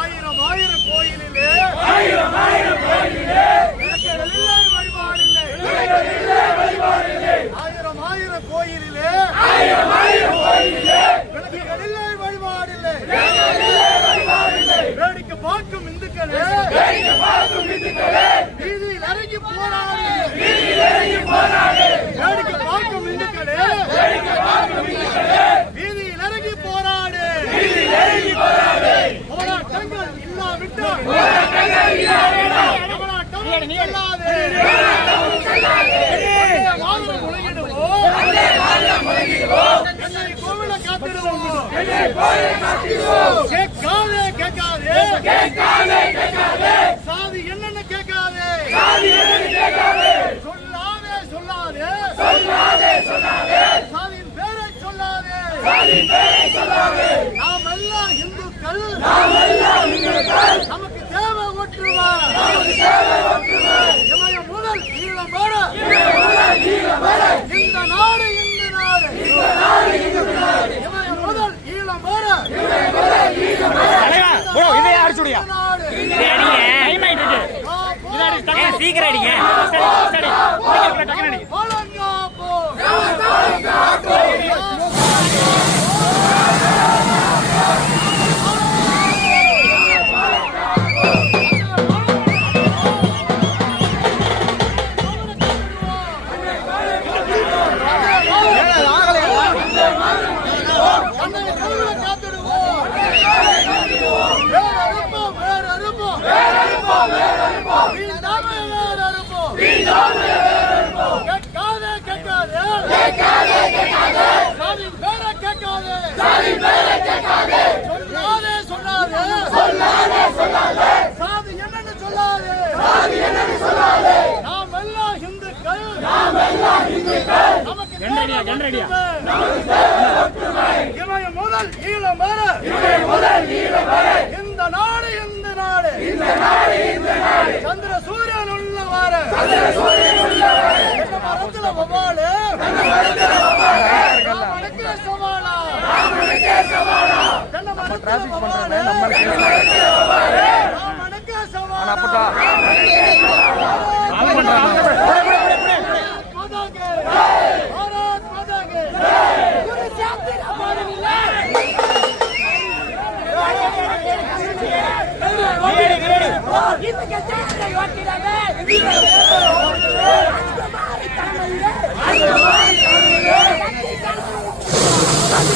ஆயிரம் ஆயிரம் கோயிலிலே வழிபாடில்லை. ஆயிரம் ஆயிரம் கோயிலிலே விளக்குகளில்லை வழிபாடில்லை. வேடிக்கை பார்க்கும் இந்துக்களே வீதியில் இறங்கி போராடு. வேடிக்கை பார்க்கும் இந்துக்களே வீதியில் இறங்கி போராடு. போராட்டங்கள் இல்லாவிட்டால் கோவில காத்திடுவோம். கேட்காதே சாதி என்னன்னு கேட்காதே. சொல்லாதே சாதியின் பேரை சொல்லாதே. நாம் எல்லாம் இந்துக்கள். நமக்கு தேவை ஒற்றுமை. இமயம் முதல் ஈழம் வரை இந்த நாடு இமயம் முதல் ஈழம் வரை சாதி என்னன்னு சொல்லாதே. நாம் எல்லாம் இந்துக்கள். நமக்கு இமயம் முதல் ஈழம் வரை இந்த நாடு சந்திர சூரியன் உள்ளவாறு என்ன மரத்துல வவாலு சவாலா இந்த